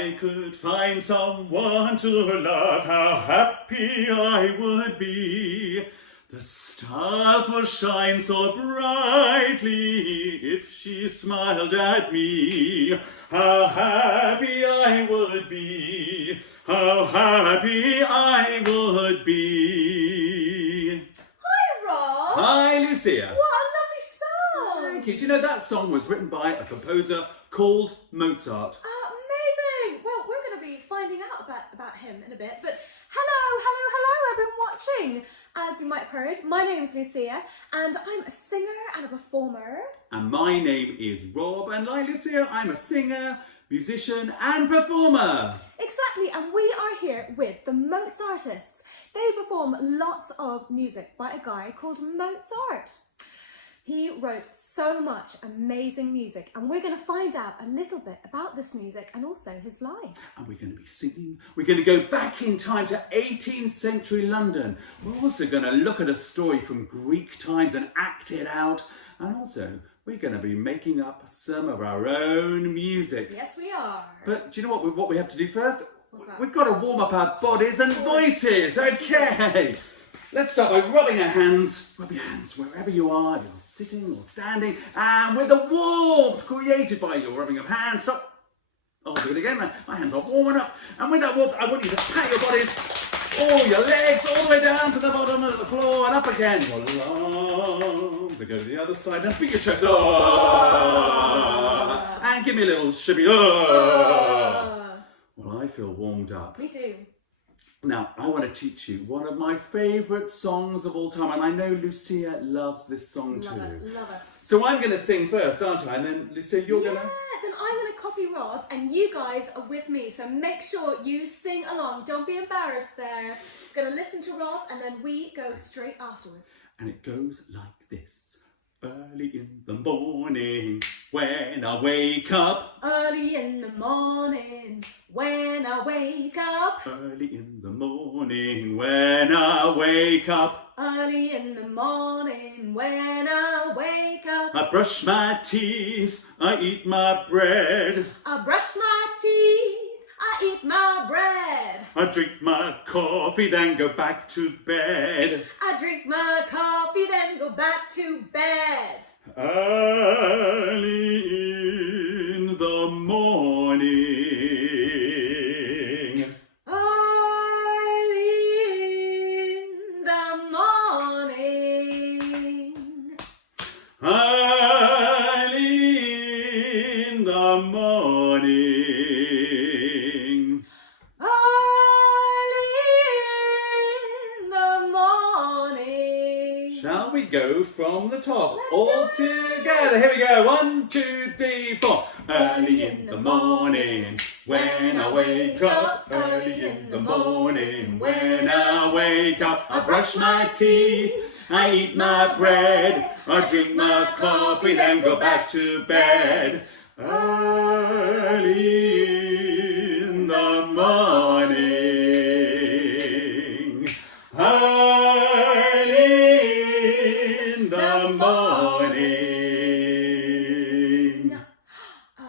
I could find someone to love, how happy I would be. The stars will shine so brightly if she smiled at me. How happy I would be. How happy I would be. Hi, Rob. Hi, Lucia. What a lovely song. Thank you. Do you know that song was written by a composer called Mozart? Amazing. Well, we're going to be finding out about him in a bit. But hello, everyone watching. As you might have heard, my name is Lucia and I'm a singer and a performer. And my name is Rob, and like Lucia, I'm a singer, musician and performer. Exactly, and we are here with the Mozartists. They perform lots of music by a guy called Mozart. He wrote so much amazing music, and we're going to find out a little bit about this music and also his life. And we're going to be singing. We're going to go back in time to 18th century London. We're also going to look at a story from Greek times and act it out. And also, we're going to be making up some of our own music. Yes, we are. But do you know what we have to do first? What's that? We've got to warm up our bodies and voices. Okay. Let's start by rubbing our hands. Rub your hands wherever you are, if you're sitting or standing, and with the warmth created by your rubbing of hands. Stop. I'll do it again. My hands are warming up. And with that warmth, I want you to pat your bodies, all your legs, all the way down to the bottom of the floor and up again. Your arms. And go to the other side and beat your chest. Oh. And give me a little shimmy. Oh. Well, I feel warmed up. Me too. Now, I want to teach you one of my favourite songs of all time, and I know Lucia loves this song too. Love it. So I'm going to sing first, aren't I? And then, Lucia, you're going to... Yeah, then I'm going to copy Rob, and you guys are with me, so make sure you sing along. Don't be embarrassed there. Going to listen to Rob, and then we go straight afterwards. And it goes like this. Early in the morning, when I wake up. Early in the morning, when I wake up. Early in the morning, when I wake up. Early in the morning, when I wake up. I brush my teeth, I eat my bread. I brush my teeth, I eat my bread. I drink my coffee, then go back to bed. I drink my coffee, then go back to bed. Early in the morning. Early in the morning. Early in the morning. Shall we go from the top? All together. Here we go. 1, 2, 3, 4. Early in the morning, when I wake up. Early in the morning, when I wake up. I brush my teeth, I eat my bread. I drink my coffee, then go back to bed. Early in the morning.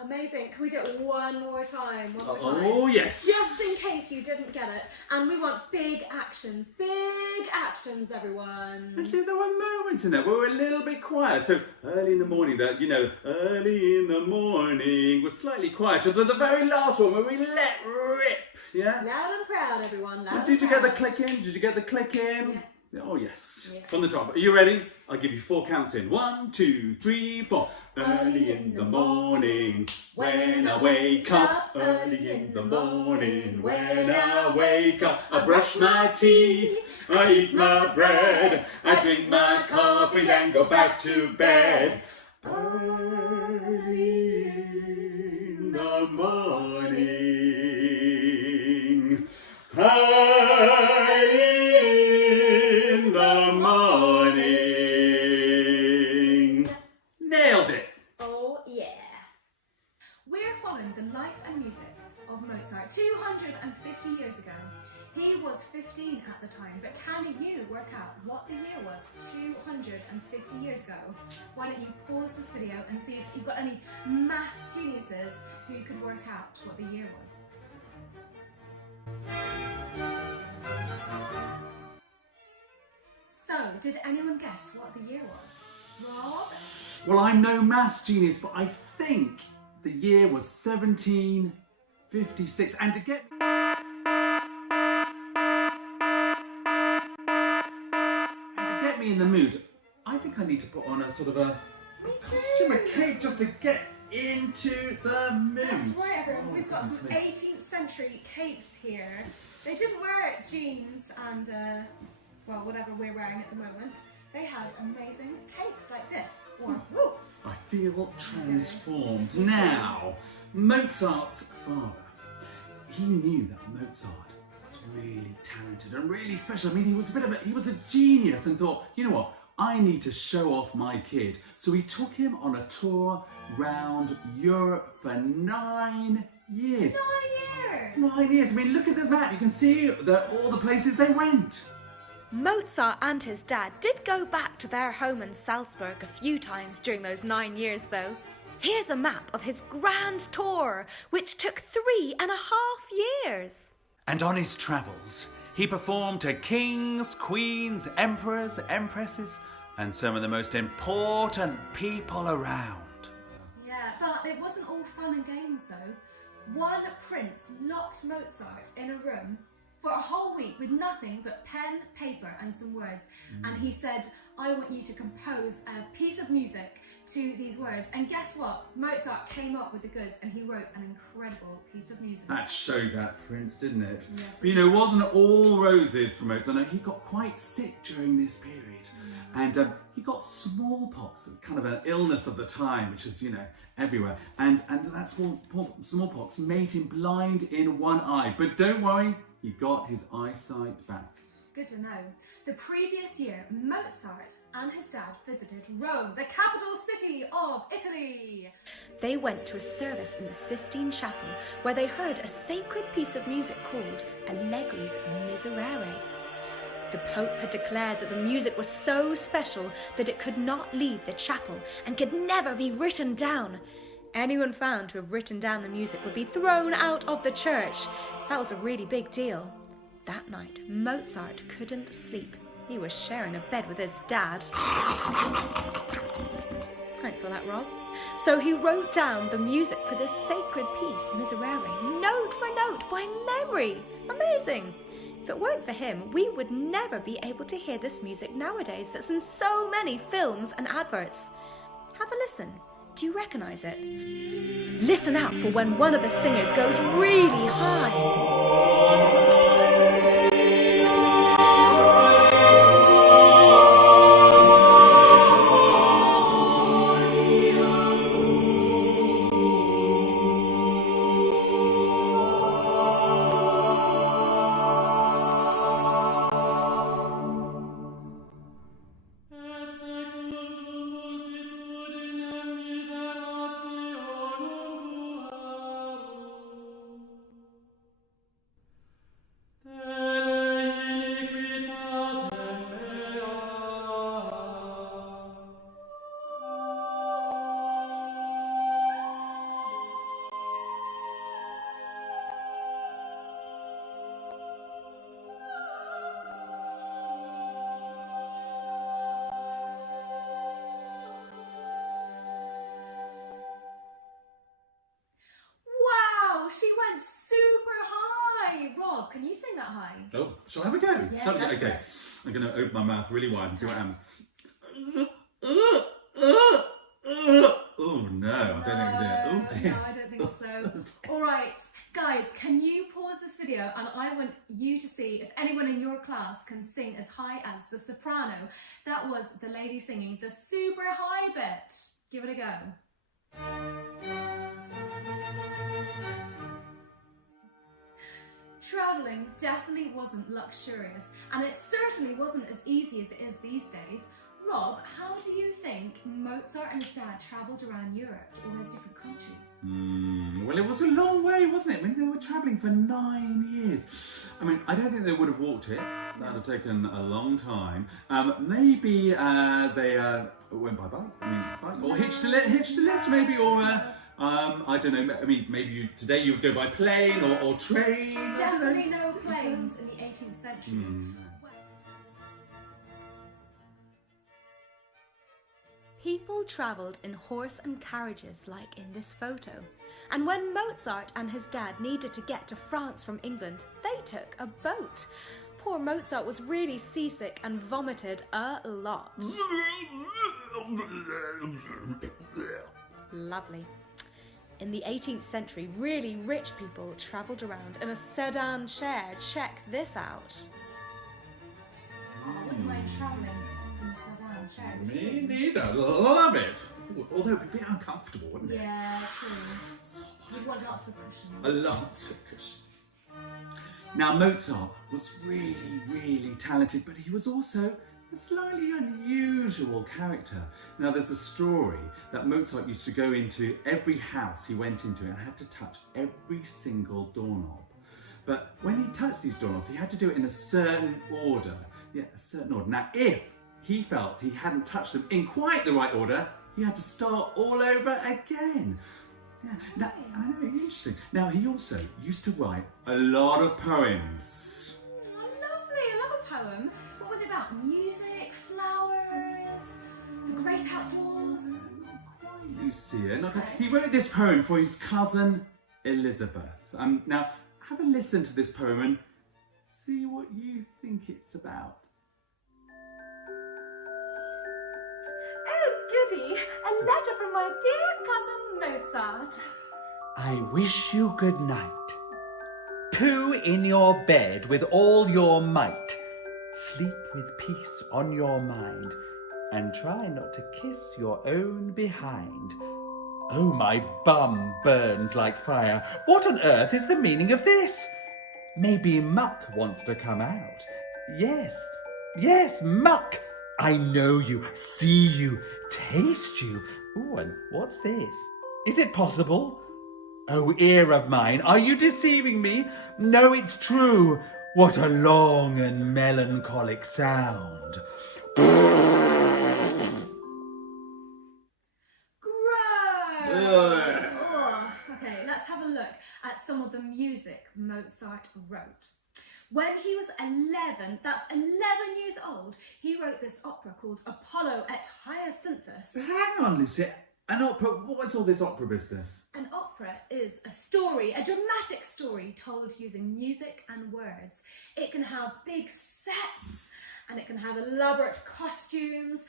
Amazing. Can we do it one more time? Oh, yes. Just in case you didn't get it. And we want big actions, everyone. Actually, there were moments in there where we were a little bit quiet. So early in the morning, early in the morning was slightly quieter than the very last one where we let rip. Yeah? Loud and proud, everyone. Loud Did you and get the proud. click in? Did you get the click in? Yeah. Oh, yes. Yeah. From the top. Are you ready? I'll give you 4 counts in. 1, 2, 3, 4. Early in the morning, when I wake up. Early in the morning, when I wake up. I brush my teeth, I eat my bread. I drink my coffee, then go back to bed. Early in the morning. Early in the morning. Nailed it. Oh yeah. We're following the life and music of Mozart 250 years ago. He was 15 at the time, but can you work out what the year was 250 years ago? Why don't you pause this video and see if you've got any maths geniuses who could work out what the year was. So, did anyone guess what the year was? Rob? Well, I'm no maths genius, but I think the year was 1756. And to get me in the mood, I think I need to put on a sort of a costume, a cape, just to get into the mood. That's right, everyone. We've got some 18th century capes here. They didn't wear jeans and, well, whatever we're wearing at the moment. They had amazing capes like this. Or, woo! I feel transformed. Now, Mozart's father, he knew that Mozart was really talented and really special. I mean, he was a genius, and thought, you know what? I need to show off my kid. So he took him on a tour round Europe for 9 years. 9 years! 9 years. I mean, look at this map. You can see all the places they went. Mozart and his dad did go back to their home in Salzburg a few times during those 9 years, though. Here's a map of his grand tour, which took 3.5 years. And on his travels, he performed to kings, queens, emperors, empresses, and some of the most important people around. Yeah, but it wasn't all fun and games though. One prince locked Mozart in a room for a whole week with nothing but pen, paper and some words. And he said, I want you to compose a piece of music to these words. And guess what? Mozart came up with the goods and he wrote an incredible piece of music. That showed that prince, didn't it? Yes, But you know, it wasn't all roses for Mozart. No, he got quite sick during this period. And he got smallpox, kind of an illness of the time, which is, you know, everywhere. And that smallpox made him blind in one eye. But don't worry, he got his eyesight back. Good to know. The previous year, Mozart and his dad visited Rome, the capital city of Italy. They went to a service in the Sistine Chapel where they heard a sacred piece of music called Allegri's Miserere. The Pope had declared that the music was so special that it could not leave the chapel and could never be written down. Anyone found to have written down the music would be thrown out of the church. That was a really big deal. That night, Mozart couldn't sleep. He was sharing a bed with his dad. Thanks for that, Rob. So he wrote down the music for this sacred piece, Miserere, note for note, by memory. Amazing! If it weren't for him, we would never be able to hear this music nowadays that's in so many films and adverts. Have a listen. Do you recognise it? Listen out for when one of the singers goes really high. She went super high! Rob, can you sing that high? Oh, shall I have a go? Yeah, Shall I have a go go? for Okay. it. I'm going to open my mouth really wide and see what happens. Oh no, I don't think I can do it. Oh dear. No, I don't think so. Alright, guys, can you pause this video and I want you to see if anyone in your class can sing as high as the soprano. That was the lady singing the super high bit. Give it a go. Travelling definitely wasn't luxurious, and it certainly wasn't as easy as it is these days. Rob, how do you think Mozart and his dad travelled around Europe to all those different countries? Well, it was a long way, wasn't it? I mean, they were travelling for 9 years. I mean, I don't think they would have walked it. That would have taken a long time. Maybe they went by bike. I mean, bike. Or hitched a lift, maybe, or I don't know. I mean, maybe today you would go by plane or train. Definitely no planes in the 18th century. People travelled in horse and carriages like in this photo. And when Mozart and his dad needed to get to France from England, they took a boat. Poor Mozart was really seasick and vomited a lot. Lovely. In the 18th century, really rich people travelled around in a sedan chair. Check this out. Oh, I wouldn't mind travelling in a sedan chair. would Me you? neither. Love it. Ooh, although it'd be a bit uncomfortable, wouldn't it? Yeah, true. So much. You want lots of cushions. A lot of cushions. Now, Mozart was really, really talented, but he was also a slightly unusual character. Now, there's a story that Mozart used to go into every house he went into and had to touch every single doorknob. But when he touched these doorknobs, he had to do it in a certain order. Yeah, a certain order. Now, if he felt he hadn't touched them in quite the right order, he had to start all over again. Yeah, now, I know, interesting. Now, he also used to write a lot of poems. Oh, lovely. I love a poem. What were they about? Music, flowers, the great outdoors? Not quite, Lucia. Not quite. Okay. He wrote this poem for his cousin Elizabeth. Now, have a listen to this poem and see what you think it's about. Oh, goody! A letter from my dear cousin Mozart. I wish you good night. Poo in your bed with all your might. Sleep with peace on your mind, and try not to kiss your own behind. Oh, my bum burns like fire. What on earth is the meaning of this? Maybe Muck wants to come out. Yes, Muck. I know you, see you, taste you. Ooh, and what's this? Is it possible? Oh, ear of mine, are you deceiving me? No, it's true. What a long and melancholic sound. Gross! Ugh. Oh, okay, let's have a look at some of the music Mozart wrote. When he was 11, that's 11 years old, he wrote this opera called Apollo et Hyacinthus. Hang on, Lucy. An opera? What is all this opera business? An opera is a story, a dramatic story told using music and words. It can have big sets and it can have elaborate costumes,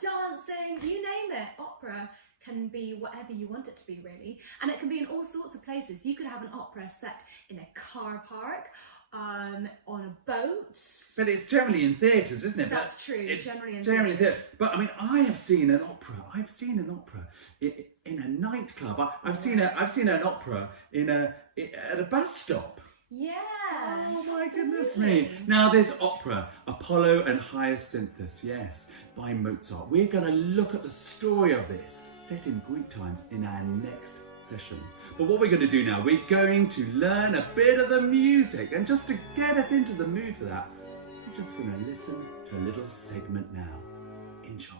dancing, you name it. Opera can be whatever you want it to be, really. And it can be in all sorts of places. You could have an opera set in a car park, on a boat. But it's generally in theatres, isn't it? That's true, It's generally in theatre. theatres. But I mean, I have seen an opera. I've seen an opera in a nightclub. I've seen an opera at a bus stop. Yeah. Oh my goodness absolutely. me. Now this opera, Apollo and Hyacinthus, yes, by Mozart. We're going to look at the story of this, set in Greek times, in our next session. But what we're going to do now, we're going to learn a bit of the music, and just to get us into the mood for that, we're just going to listen to a little segment now. Enjoy.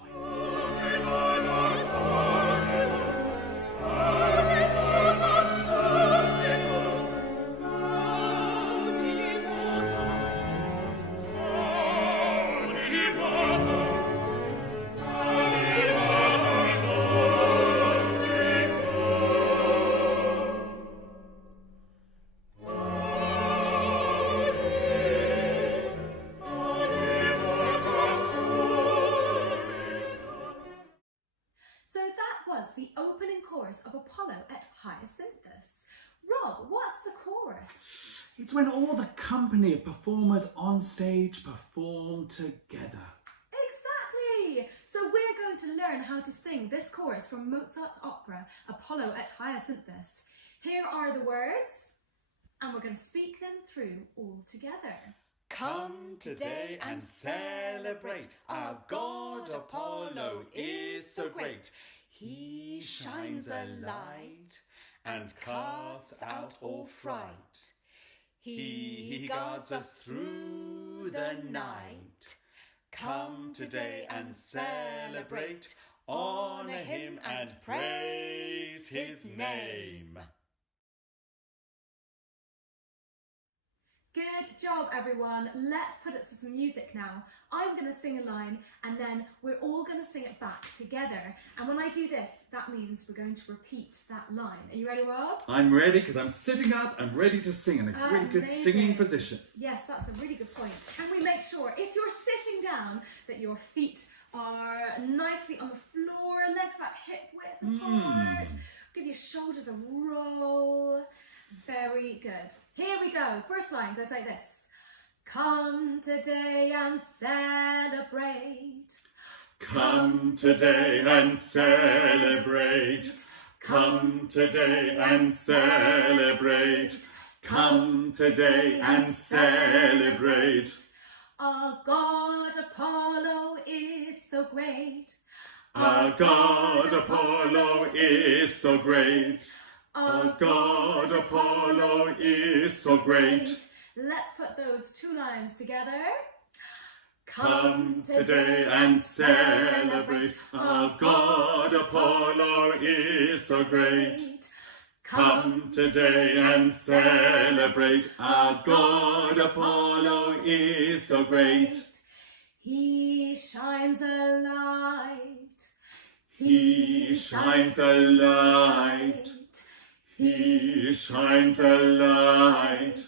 The opening chorus of Apollo et Hyacinthus. Rob, what's the chorus? It's when all the company of performers on stage perform together. Exactly! So we're going to learn how to sing this chorus from Mozart's opera Apollo et Hyacinthus. Here are the words, and we're going to speak them through all together. Come today and celebrate, our God Apollo is so great. He shines a light and casts out all fright. He guards us through the night. Come today and celebrate, honor him and praise his name. Good job, everyone. Let's put it to some music now. I'm going to sing a line and then we're all going to sing it back together. And when I do this, that means we're going to repeat that line. Are you ready, Rob? I'm ready because I'm sitting up and ready to sing in a really good singing position. Yes, that's a really good point. Can we make sure, if you're sitting down, that your feet are nicely on the floor, legs about hip width apart? Give your shoulders a roll. Very good. Here we go. First line goes like this. Come today and celebrate. Come today and celebrate. Come today and celebrate. Come today and celebrate. Our God Apollo is so great. Our God Apollo is so great. Our God Apollo is so great. Let's put those two lines together. Come today and celebrate. Our God Apollo is so great. Come today and celebrate. Our God Apollo is so great. He shines a light. He shines a light. He shines a light.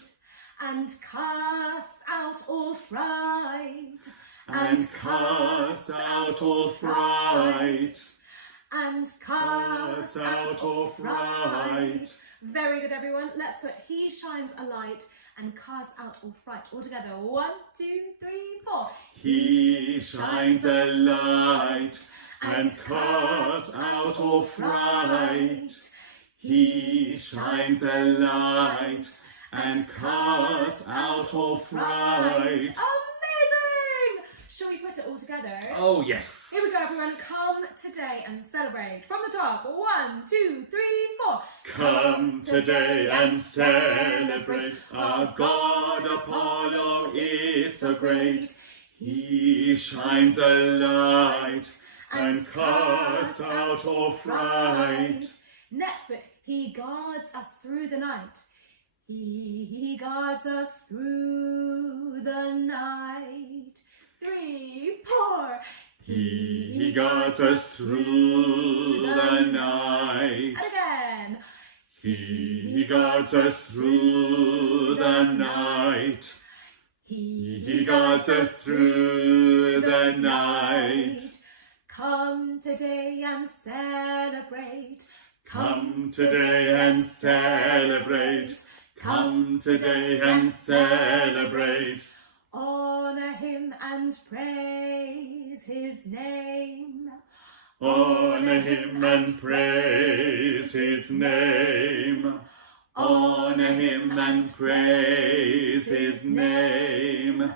And cast out all fright. And cast out all fright. And Cast out all fright. Very good, everyone. Let's put he shines a light and cast out all fright. All together. 1, 2, 3, 4. He shines a light and casts out all fright. He shines a light and casts out all fright. Amazing! Shall we put it all together? Oh, yes. Here we go, everyone. Come today and celebrate. From the top. 1, 2, 3, 4. Come today and celebrate. Our God Apollo is so great. He shines a light and casts out all fright. Next bit. He guards us through the night. He guards us through the night. 3, 4. He guards us through the night. And again. He guards us through the night. He guards us through the night. Come today and celebrate. Come today and celebrate. Come today and celebrate. Honor him and praise his name. Honor him and praise his name. Honor him and praise his name.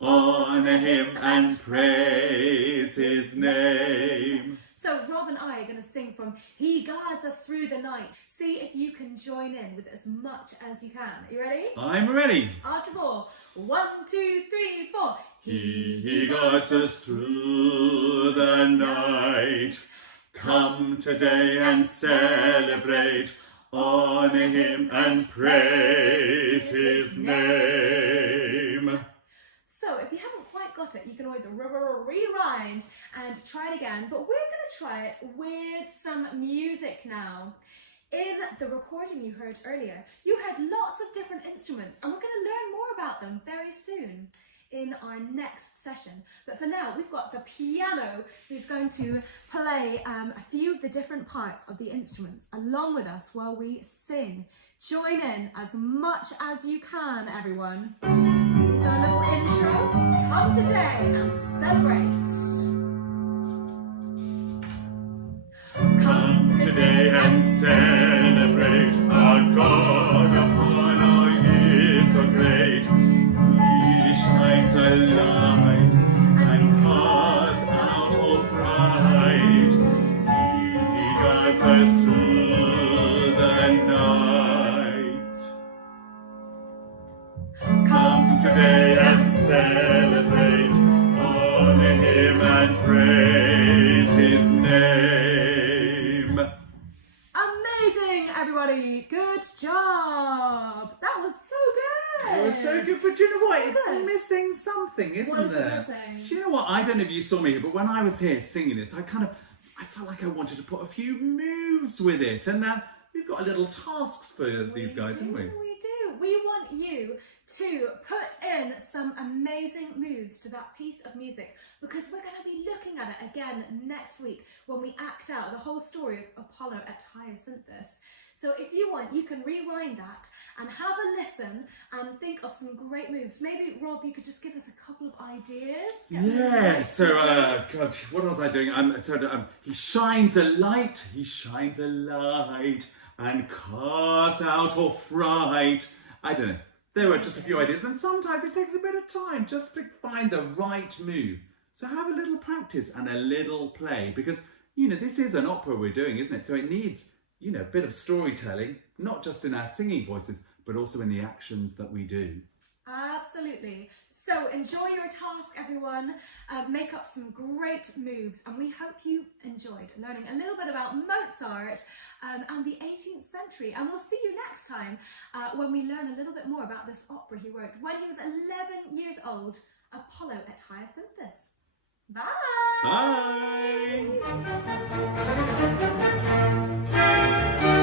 Honor him and praise his name. So Rob and I are going to sing from He Guards Us Through the Night. See if you can join in with as much as you can. Are you ready? I'm ready. After 4. 1, 2, 3, 4. He guards us through the night. Come today and celebrate. Honor him and praise his name. So if you haven't quite got it, you can always rewind and try it again. But we're going to try it with some music now. In the recording you heard earlier, you heard lots of different instruments, and we're going to learn more about them very soon in our next session. But for now, we've got the piano who's going to play a few of the different parts of the instruments along with us while we sing. Join in as much as you can, everyone. Here's our little intro. Come today and celebrate. Come today and celebrate. Our God Apollo is so great. He shines a light and casts out all fright. He guides us through the night. Come today and celebrate. Honor him and praise his name. Amazing, everybody. Good job. That was so good. was so good. But do you know what? So It's good. missing something, isn't What is there? missing? Do you know what? I don't know if you saw me here, but when I was here singing this, I felt like I wanted to put a few moves with it. And now we've got a little tasks for these guys, haven't we? We do. We want you to put in some amazing moves to that piece of music, because we're going to be looking at it again next week when we act out the whole story of Apollo at Hyacinthus. So if you want, you can rewind that and have a listen and think of some great moves. Maybe, Rob, you could just give us a couple of ideas. Yeah, so, God, what was I doing? He shines a light, and casts out all fright. I don't know. There were just a few ideas, and sometimes it takes a bit of time just to find the right move. So have a little practice and a little play, because, you know, this is an opera we're doing, isn't it? So it needs, you know, a bit of storytelling, not just in our singing voices, but also in the actions that we do. Absolutely. So enjoy your task, everyone. Make up some great moves, and we hope you enjoyed learning a little bit about Mozart and the 18th century. And we'll see you next time when we learn a little bit more about this opera he wrote when he was 11 years old, Apollo at Hyacinthus. Bye! Bye!